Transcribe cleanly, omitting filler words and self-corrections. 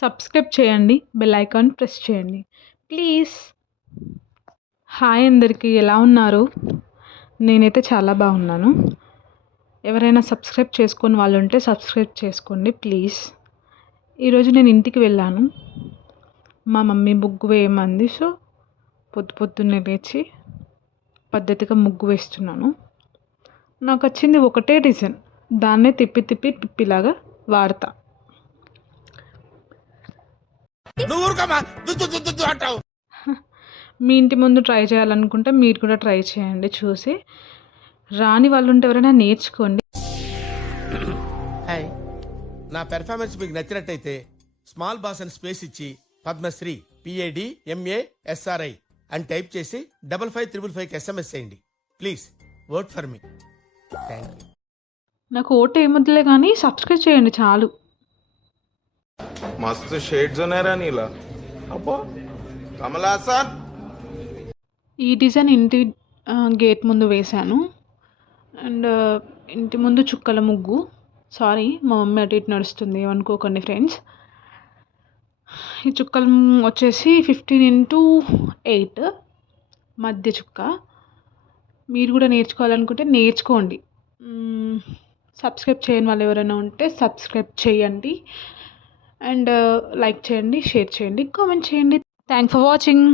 Subscribe చేయండి, bell icon press చేయండి please. Hi అందరికీ, ఎలా ఉన్నారు? నేనైతే చాలా బాగున్నాను. ఎవరైనా సబ్స్క్రైబ్ చేసుకొని వాళ్ళు ఉంటే సబ్స్క్రైబ్ చేసుకోండి ప్లీజ్. ఈరోజు నేను ఇంటికి వెళ్ళాను. మా మమ్మీ ముగ్గు వేయమంది. సో పొద్దున్నే లేచి పద్ధతిగా ముగ్గు వేస్తున్నాను. నాకు వచ్చింది ఒకటే డిజైన్, దాన్నే తిప్పి పిప్పిలాగా వాడతా. మీ ఇంటి ముందు ట్రై చేయాలనుకుంటే మీరు కూడా ట్రై చేయండి. చూసి రాని వాళ్ళు ఉంటే ఎవరైనా నేర్చుకోండి. హాయ్, నా పెర్ఫార్మెన్స్ మీకు నచ్చినట్టయితే స్మాల్ బాస్ అని స్పేస్ ఇచ్చి పద్మశ్రీ PADMASRI అని టైప్ చేసి 555555కి SMS చేయండి please. Vote for me. Thank you. నాకు ఓటు ఏమొద్దులే కానీ సబ్స్క్రైబ్ చేయండి చాలు. मस्त शेड्स ఉన్నాయరా నీలా. అబ్బా కమలాసన్. ఈ డిజైన్ ఇంటి గేట్ ముందు వేశాను. అండ్ ఇంటి ముందు చుక్కల ముగ్గు. సారీ, మా మమ్మీ అటు ఇటు నడుస్తుంది, ఏమనుకోకండి ఫ్రెండ్స్. ఈ చుక్కలు వచ్చేసి 15x8 మధ్య చుక్క. మీరు కూడా నేర్చుకోవాలనుకుంటే నేర్చుకోండి. సబ్స్క్రైబ్ చేయని వాళ్ళు ఎవరైనా ఉంటే సబ్స్క్రైబ్ చేయండి. అండ్ లైక్ చేయండి, షేర్ చేయండి, కామెంట్ చేయండి. Thanks for watching.